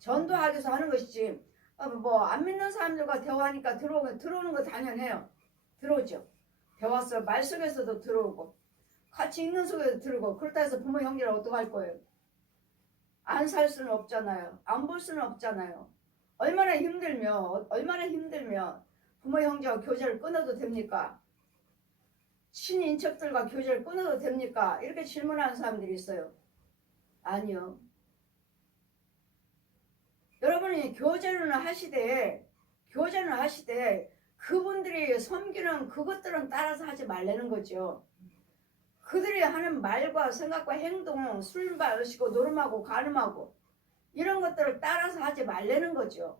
하는 것이지 뭐 안 믿는 사람들과 대화하니까 들어오는 거 당연해요. 들어오죠. 대화 속 말 속에서도 들어오고 같이 있는 속에서 들어오고 그렇다 해서 부모 형제를 어떡할 거예요? 안 살 수는 없잖아요. 안 볼 수는 없잖아요. 얼마나 힘들면 부모 형제와 교제를 끊어도 됩니까? 친인척들과 교제를 끊어도 됩니까? 이렇게 질문하는 사람들이 있어요. 아니요. 여러분이 교제는 하시되 그분들이 섬기는 그것들은 따라서 하지 말라는 거죠. 그들이 하는 말과 생각과 행동, 술 마시고 노름하고 간음하고 이런 것들을 따라서 하지 말라는 거죠.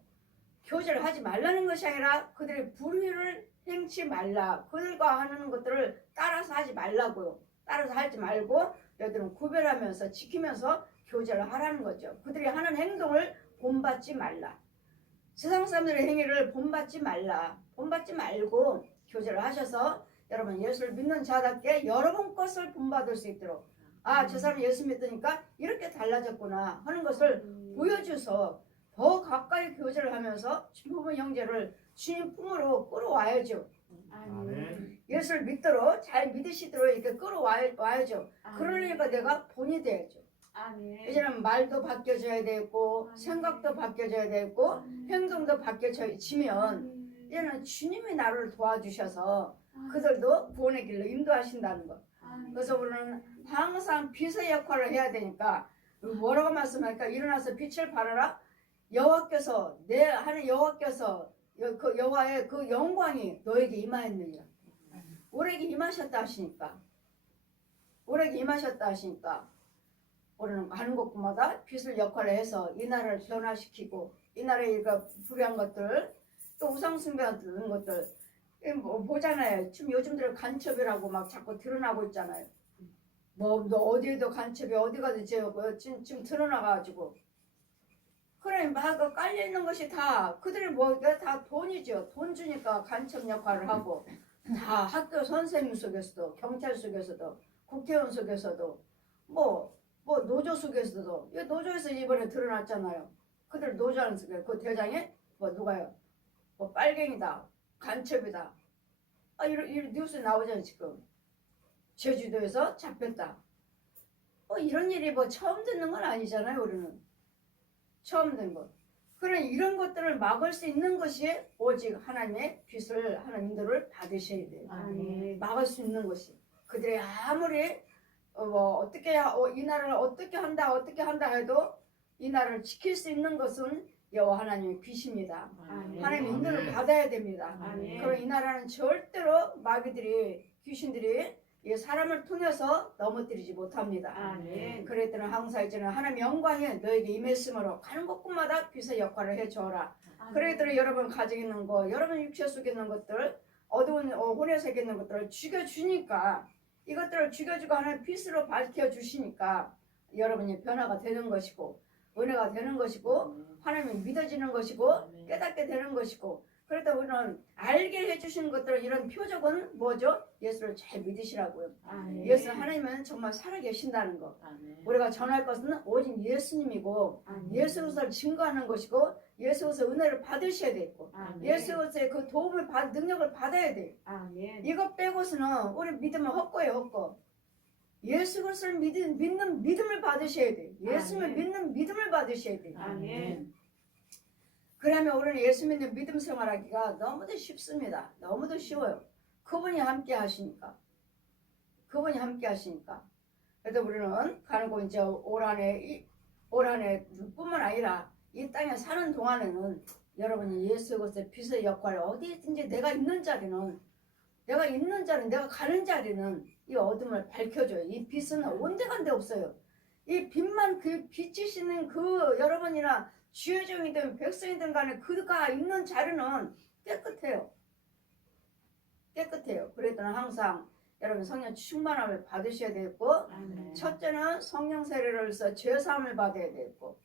교제를 하지 말라는 것이 아니라 그들의 불의를 행치 말라. 그들과 하는 것들을 따라서 하지 말라고요. 따라서 하지 말고 너희들은 구별하면서 지키면서 교제를 하라는 거죠. 그들이 하는 행동을 본받지 말라. 세상 사람들의 행위를 본받지 말라. 본받지 말고 교제를 하셔서 여러분 예수를 믿는 자답게 여러분 것을 본받을 수 있도록 저 사람이 예수 믿으니까 이렇게 달라졌구나 하는 것을 보여줘서 더 가까이 교제를 하면서 부모 형제를 주님 품으로 끌어와야죠. 예수를 믿도록 잘 믿으시도록 이렇게 끌어와야죠. 그러니까 내가 본이 돼야죠. 이제는 말도 바뀌어져야 되고 생각도 바뀌어져야 되고 행동도 바뀌어지면 이제는 주님이 나를 도와주셔서 그들도 구원의 길로 인도하신다는 것. 그래서 우리는 항상 빛의 역할을 해야 되니까 뭐라고 말씀하니까 일어나서 빛을 발하라. 여호와께서 내 하는 여호와께서 그 여호와의 그 영광이 너에게 임하였느니라. 우리에게 임하셨다 하시니까 우리는 가는 곳마다 빛을 역할을 해서 이 나라를 변화시키고 이 나라의 불의한 것들 또 우상 숭배하는 것들 뭐 보잖아요. 지금 요즘 들어 간첩이라고 막 자꾸 드러나고 있잖아요. 뭐 어디에도 간첩이 어디 가도 지금 드러나가지고 그래 막 깔려 있는 것이 다 그들이 다 돈이죠. 돈 주니까 간첩 역할을 하고 다 학교 선생님 속에서도 경찰 속에서도 국회의원 속에서도 뭐 노조 속에서도 노조에서 이번에 드러났잖아요. 그들 노조하는 속에 그 대장에 누가요? 빨갱이다 간첩이다 이런 뉴스 나오잖아요. 지금 제주도에서 잡혔다. 이런 일이 처음 듣는 건 아니잖아요. 우리는 처음 듣는 것. 그래 이런 것들을 막을 수 있는 것이 오직 하나님의 빛을 하는 인도를 받으셔야 돼요. 막을 수 있는 것이 그들이 아무리 어떻게 이 나라를 어떻게 한다 해도 이 나라를 지킬 수 있는 것은 여호와 하나님의 빛입니다. 하나님의 인도를 받아야 됩니다. 그럼 이 나라는 절대로 마귀들이 귀신들이 이 사람을 통해서 넘어뜨리지 못합니다. 그랬더니 항상 이제는 하나님의 영광이 너에게 임했으므로 가는 곳곳마다 빛의 역할을 해줘라. 그랬더니 여러분 가지고 있는 거 여러분 육체 속에 있는 것들 어두운 혼의 세계에 있는 것들을 죽여주니까 이것들을 죽여주고 하나님 빛으로 밝혀주시니까 여러분이 변화가 되는 것이고 은혜가 되는 것이고 하나님이 믿어지는 것이고 깨닫게 되는 것이고 그러다 우리는 알게 해주시는 것들은 이런 표적은 뭐죠? 예수를 잘 믿으시라고요. 아멘. 예수 하나님은 정말 살아계신다는 거. 아멘. 우리가 전할 것은 오직 예수님이고 아멘. 예수 그리스도를 증거하는 것이고 예수 그리스도 은혜를 받으셔야 되고 아멘. 예수 그리스도의 그 도움을 능력을 받아야 돼. 아멘. 이것 빼고서는 우리 믿음은 헛거예요, 헛거. 예수 그리스도를 믿는 믿음을 받으셔야 돼. 예수를 아멘. 믿는 믿음을 받으셔야 돼. 아멘. 그러면 우리는 예수 믿는 믿음 생활하기가 너무도 쉽습니다. 너무도 쉬워요. 그분이 함께 하시니까. 그분이 함께 하시니까. 그래서 우리는 가는 곳 이제 올 한해 뿐만 아니라 이 땅에 사는 동안에는 여러분이 예수 그리스도의 빛의 역할을 어디든지 내가 있는 자리는 내가 가는 자리는 이 어둠을 밝혀줘요. 이 빛은 온데간데 없어요. 이 빛만 그 비치시는 그 여러분이나 주의 종이든 백성이든 간에 그가 있는 자리는 깨끗해요. 깨끗해요. 그랬더니 항상 여러분 성령 충만함을 받으셔야 되겠고 아멘. 첫째는 성령 세례로서 죄사함을 받아야 되겠고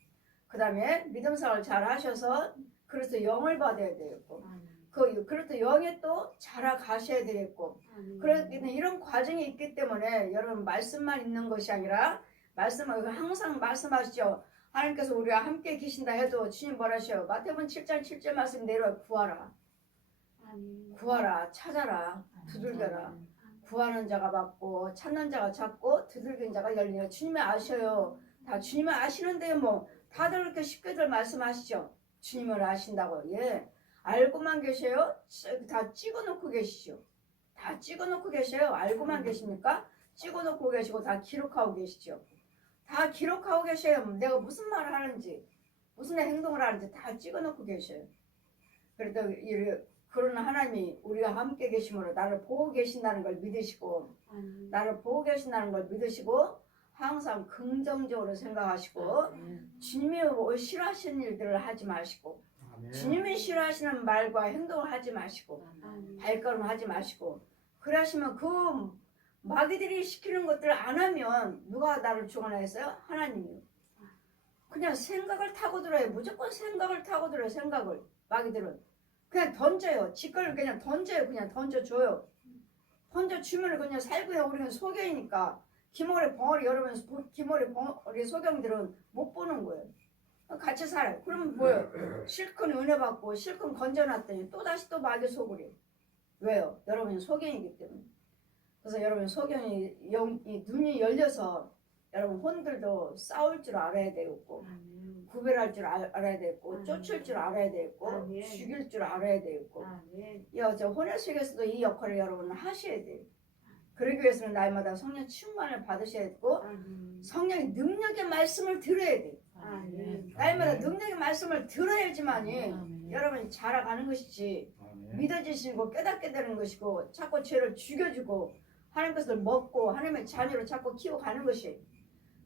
그 다음에 믿음 생활을 잘 하셔서 그래서 영을 받아야 되겠고 그래서 영에 또 자라가셔야 되겠고 그래서 이런 과정이 있기 때문에 여러분 말씀만 있는 것이 아니라 말씀을 항상 말씀하시죠. 하나님께서 우리와 함께 계신다 해도 주님 뭐라 하셔요? 마태복음 7장 7절 말씀 내려 구하라. 구하라. 찾아라. 두들겨라. 구하는 자가 받고 찾는 자가 찾고 두들기는 자가 열리라. 주님이 아셔요. 다 주님을 아시는데 뭐 다들 그렇게 쉽게들 말씀하시죠. 주님을 아신다고. 예. 알고만 계셔요? 다 찍어놓고 계시죠. 다 찍어놓고 계셔요. 알고만 계십니까? 찍어놓고 계시고 다 기록하고 계시죠. 다 기록하고 계셔요. 내가 무슨 말을 하는지 무슨 행동을 하는지 다 찍어놓고 계셔요. 그래도 그러나 하나님이 우리와 함께 계심으로 나를 보고 계신다는 걸 믿으시고 나를 보고 계신다는 걸 믿으시고 항상 긍정적으로 생각하시고 주님이 싫어하시는 일들을 하지 마시고 주님이 싫어하시는 말과 행동을 하지 마시고 발걸음 하지 마시고 그러시면 그 마귀들이 시키는 것들을 안 하면 누가 나를 주관하겠어요? 하나님이요. 그냥 생각을 타고 들어요. 무조건 생각을 타고 들어요. 생각을. 마귀들은 그냥 던져요. 짓거리를 그냥 던져요. 그냥 던져줘요. 던져주면 그냥 살고요. 우리는 소경이니까 기머리 벙어리 여러분 기머리 벙어리 소경들은 못 보는 거예요. 같이 살아요. 그러면 뭐예요? 실컷 은혜 받고 실컷 건져놨더니 또다시 또 마귀 속으리. 왜요? 여러분이 소경이기 때문에. 그래서 여러분 소경이 눈이 열려서 여러분 혼들도 싸울 줄 알아야 되겠고 구별할 줄 알아야 되겠고 쫓을 줄 알아야 되겠고 죽일 줄 알아야 되겠고 저 혼의 속에서도 이 역할을 여러분 하셔야 돼요. 그러기 위해서는 날마다 성령 충만을 받으셔야 되고 성령의 능력의 말씀을 들어야 돼요. 날마다 능력의 말씀을 들어야지만이 여러분이 자라가는 것이지 믿어지시고 깨닫게 되는 것이고 자꾸 죄를 죽여주고 하나님 것을 먹고 하나님의 자녀로 자꾸 키워가는 것이.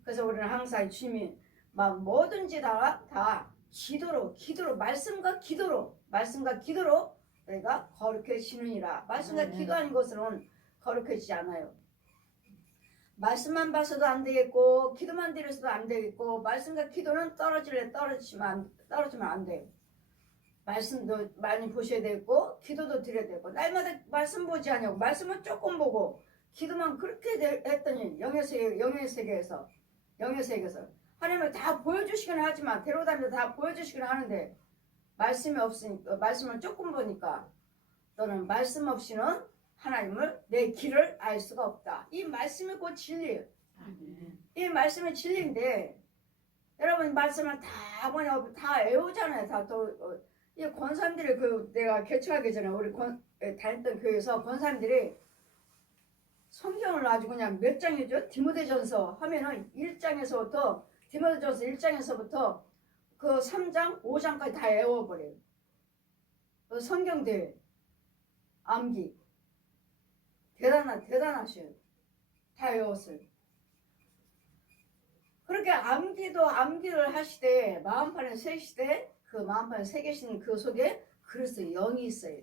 그래서 우리는 항상 주님이 막 뭐든지 다 기도로 말씀과 기도로 내가 거룩해지느니라. 말씀과 기도하는 것은 거룩해지지 않아요. 말씀만 봐서도 안 되겠고 기도만 드려서도 안 되겠고 말씀과 기도는 떨어지면 안 돼요. 말씀도 많이 보셔야 되고 기도도 드려야 되고 날마다 말씀 보지 않냐고 말씀은 조금 보고 기도만 그렇게 했더니 영의 세계에서 하나님을 다 보여주시긴 하지만 데려다니면서 다 보여주시긴 하는데 말씀이 없으니까 말씀을 조금 보니까 너는 말씀 없이는 하나님을 내 길을 알 수가 없다. 이 말씀이 곧 진리예요. 이 말씀이 진리인데 여러분 말씀을 다 외우잖아요. 이 권사님들이 내가 개척하기 전에 우리 다녔던 교회에서 권사님들이 성경을 아주 그냥 몇 장이죠? 디모데전서 하면은 1장에서부터 디모데전서 1장에서부터 그 3장, 5장까지 다 외워버려요. 성경들 암기 대단하셔요. 다 외웠어요. 그렇게 암기를 하시되 마음판에 새시되 그 마음판에 새기신 그 속에 그리스도 영이 있어요.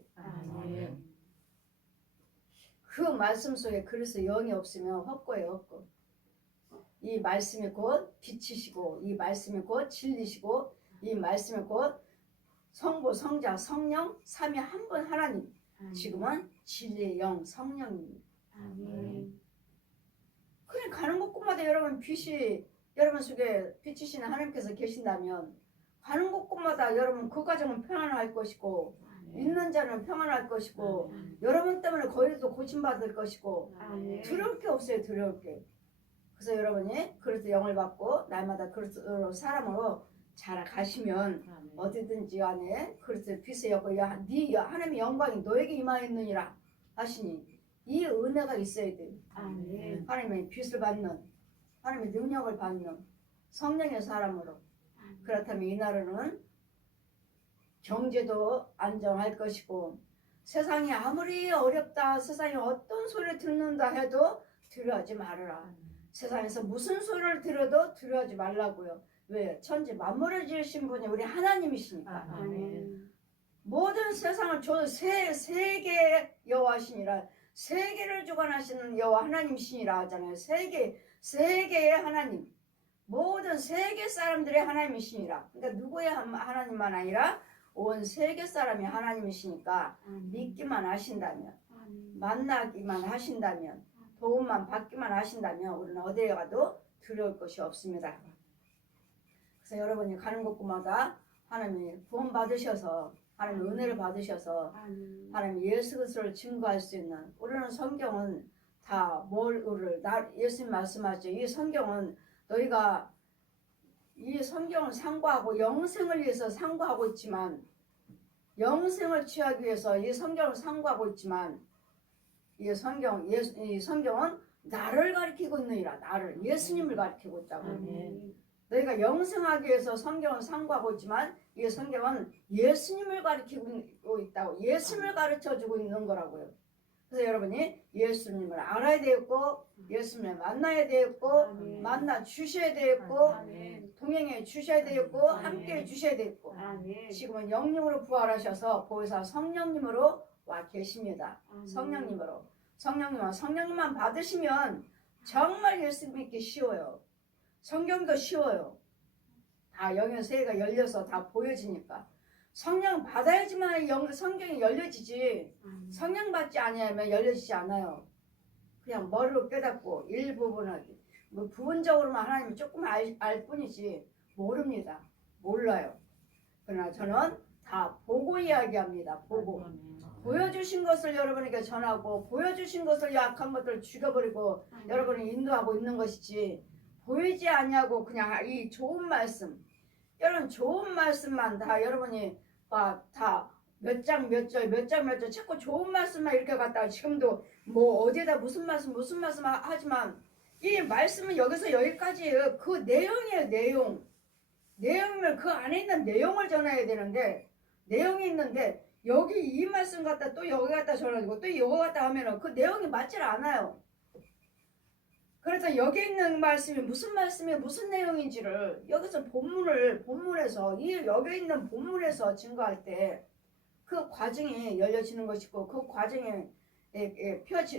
그 말씀 속에 그리스도 영이 없으면 헛거예요. 헛거. 이 말씀이 곧 빛이시고 이 말씀이 곧 진리시고 이 말씀이 곧 성부, 성자, 성령, 삼위 한 분 하나님. 지금은 진리의 영 성령입니다. 아멘. 그래 가는 곳곳마다 여러분 빛이 여러분 속에 비치시는 하나님께서 계신다면 가는 곳곳마다 여러분 그 가정은 평안할 것이고 있는 자는 평안할 것이고 여러분 때문에 거기도 고침받을 것이고 아멘. 두려울 게 없어요. 두려울 게. 그래서 여러분이 그리스도 영을 받고 날마다 그리스도 사람으로 자라가시면 어디든지 간에 그리스도의 빛의 영광이 네 하나님의 영광이 너에게 임하였느니라 하시니 이 은혜가 있어야 돼요. 아멘. 하나님의 빛을 받는 하나님의 능력을 받는 성령의 사람으로. 그렇다면 이날은 경제도 안정할 것이고 세상이 아무리 어렵다 세상에 어떤 소리를 듣는다 해도 두려워하지 말아라. 세상에서 무슨 소리를 들어도 두려워하지 말라고요. 왜? 천지 만물을 지으신 분이 우리 하나님이시니까. 아멘. 모든 세상을 세계의 여호와시니라. 세계를 주관하시는 여호와 하나님이시니라 하잖아요. 세계의 하나님. 모든 세계 사람들의 하나님이시니라. 그러니까 누구의 하나님만 아니라 온 세계 사람이 하나님이시니까 믿기만 하신다면 만나기만 하신다면 도움만 받기만 하신다면 우리는 어디에 가도 두려울 것이 없습니다. 그래서 여러분이 가는 곳마다 하나님이 구원 받으셔서 하나님의 은혜를 받으셔서 하나님 예수 그리스도를 증거할 수 있는 우리는 성경은 다 예수님 말씀하죠. 이 성경은 너희가 이 성경을 상고하고 영생을 위해서 상고하고 있지만 영생을 취하기 위해서 이 성경을 상고하고 있지만 이 성경은 나를 가리키고 있느니라. 나를 예수님을 가리키고 있다고. 아멘. 너희가 영생하기 위해서 성경을 상고하고 있지만 이 성경은 예수님을 가리키고 있다고. 예수님을 가르쳐주고 있는 거라고요. 그래서 여러분이 예수님을 알아야 되겠고 예수님을 만나야 되겠고 아멘. 만나 주셔야 되겠고 아멘. 동행해 주셔야 되겠고 함께 해 주셔야 되겠고 아멘. 지금은 영령으로 부활하셔서 보혜사 성령님으로 와 계십니다. 성령님만 받으시면 정말 예수 믿기 쉬워요. 성경도 쉬워요. 다 영의 세계가 열려서 다 보여지니까 성령 받아야지만 성경이 열려지지 성령 받지 아니하면 열려지지 않아요. 그냥 머리로 깨닫고 일부분을 뭐 부분적으로만 하나님이 조금 알 뿐이지 모릅니다. 몰라요. 그러나 저는 다 보고 이야기합니다. 보고 보여주신 것을 여러분에게 전하고 보여주신 것을 약한 것들을 죽여버리고 여러분이 인도하고 있는 것이지 보이지 아니하고 그냥 이 좋은 말씀 여러분 좋은 말씀만 다 여러분이 다 몇 장 몇 절 자꾸 좋은 말씀만 이렇게 갖다가 지금도 뭐 어디에다 무슨 말씀 하지만 이 말씀은 여기서 여기까지예요. 그 내용이에요. 내용이면 그 안에 있는 내용을 전해야 되는데 내용이 있는데 여기 이 말씀 갖다 또 여기 갖다 전하고 또 이거 갖다 하면은 그 내용이 맞질 않아요. 그래서 여기 있는 말씀이 무슨 내용인지를 여기서 본문에서 여기 있는 본문에서 증거할 때 그 과정이 열려지는 것이고 그 과정에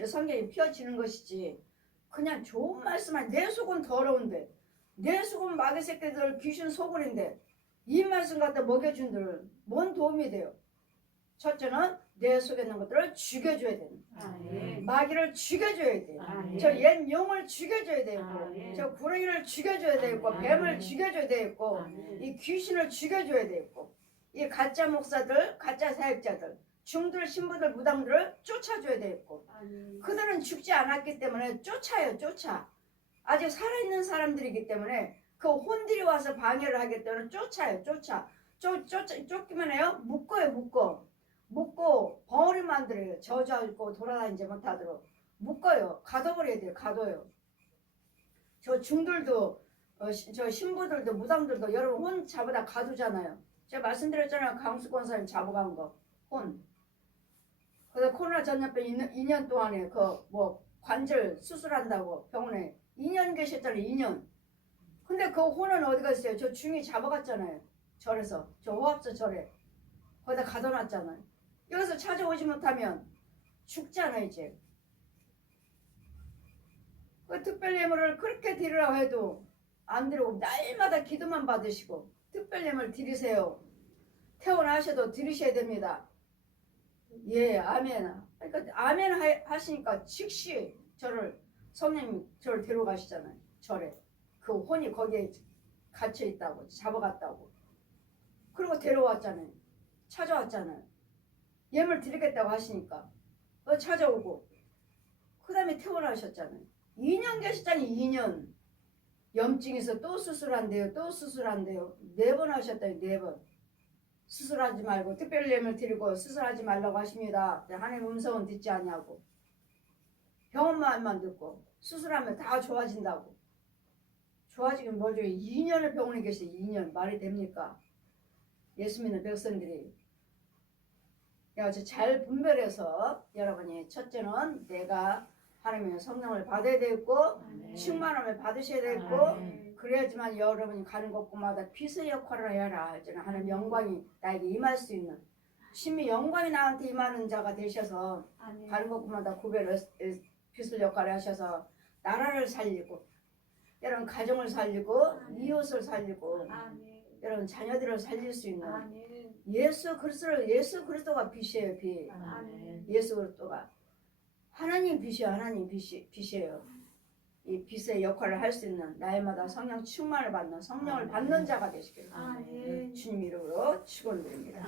성경이 펴지는 것이지 그냥 좋은 말씀만 내 속은 더러운데 내 속은 마귀 새끼들 귀신 소굴인데 이 말씀 갖다 먹여준들 뭔 도움이 돼요? 첫째는 내 속에 있는 것들을 죽여줘야 됩니다. 마귀를 죽여줘야 돼요. 저 옛 용을 죽여줘야 되고 저 구렁이를 죽여줘야 되고 뱀을 죽여줘야 되고 이 귀신을 죽여줘야 되고 이 가짜 목사들 가짜 사역자들 중들 신부들 무당들을 쫓아줘야 되고 그들은 죽지 않았기 때문에 쫓아요. 아직 살아있는 사람들이기 때문에 그 혼들이 와서 방해를 하기 때문에 쫓아요. 쫓기만 해요. 묶고 벙어리 만들어요. 저주하고 돌아다니지 못하도록 묶어요. 가둬버려야 돼요. 가둬요. 저 중들도 저 신부들도 무당들도 여러분 혼 잡아다 가두잖아요. 제가 말씀드렸잖아요. 강수권 사님 잡아간 거 혼. 그래서 코로나 전염병 2년 동안에 그 뭐 관절 수술한다고 병원에 2년 계셨잖아요. 2년. 근데 그 혼은 어디 갔어요? 저 중이 잡아갔잖아요. 절에서 저 호합서 절에 거기다 가둬놨잖아요. 여기서 찾아오지 못하면 죽잖아요. 이제 그 특별 예물을 그렇게 드리라고 해도 안 드리고 날마다 기도만 받으시고 특별 예물 드리세요. 태어나셔도 들으셔야 됩니다. 예, 아멘. 그러니까 아멘 하시니까 즉시 성령님 저를 데려가시잖아요. 절에. 그 혼이 거기에 갇혀 있다고, 잡아갔다고. 그리고 데려왔잖아요. 찾아왔잖아요. 예물 드리겠다고 하시니까 찾아오고 그 다음에 퇴원하셨잖아요. 2년 계셨잖아요. 2년. 염증에서 또 수술한대요. 또 수술한대요. 4번 하셨다요. 4번. 수술하지 말고 특별 예물 드리고 수술하지 말라고 하십니다. 하나님 음성은 듣지 않냐고. 병원만만 듣고 수술하면 다 좋아진다고. 좋아지긴 뭐죠. 2년을 병원에 계세요. 2년. 말이 됩니까? 예수 믿는 백성들이. 잘 분별해서 여러분이 첫째는 내가 하나님의 성령을 받아야 되겠고 충만함을 받으셔야 되겠고 그래야지만 여러분이 가는 곳마다 빛의 역할을 해라. 하나님 영광이 나에게 임할 수 있는 심히 영광이 나한테 임하는 자가 되셔서 가는 곳마다 빛의 역할을 하셔서 나라를 살리고 여러분 가정을 살리고 이웃을 살리고 여러분 자녀들을 살릴 수 있는 예수 그리스도가 빛이에요. 빛. 예수 그리스도가 하나님 빛이에요. 하나님 빛이에요. 이 빛의 역할을 할 수 있는 날마다 성령 충만을 받는 성령을 받는 자가 되시길 주님 이름으로 축원드립니다.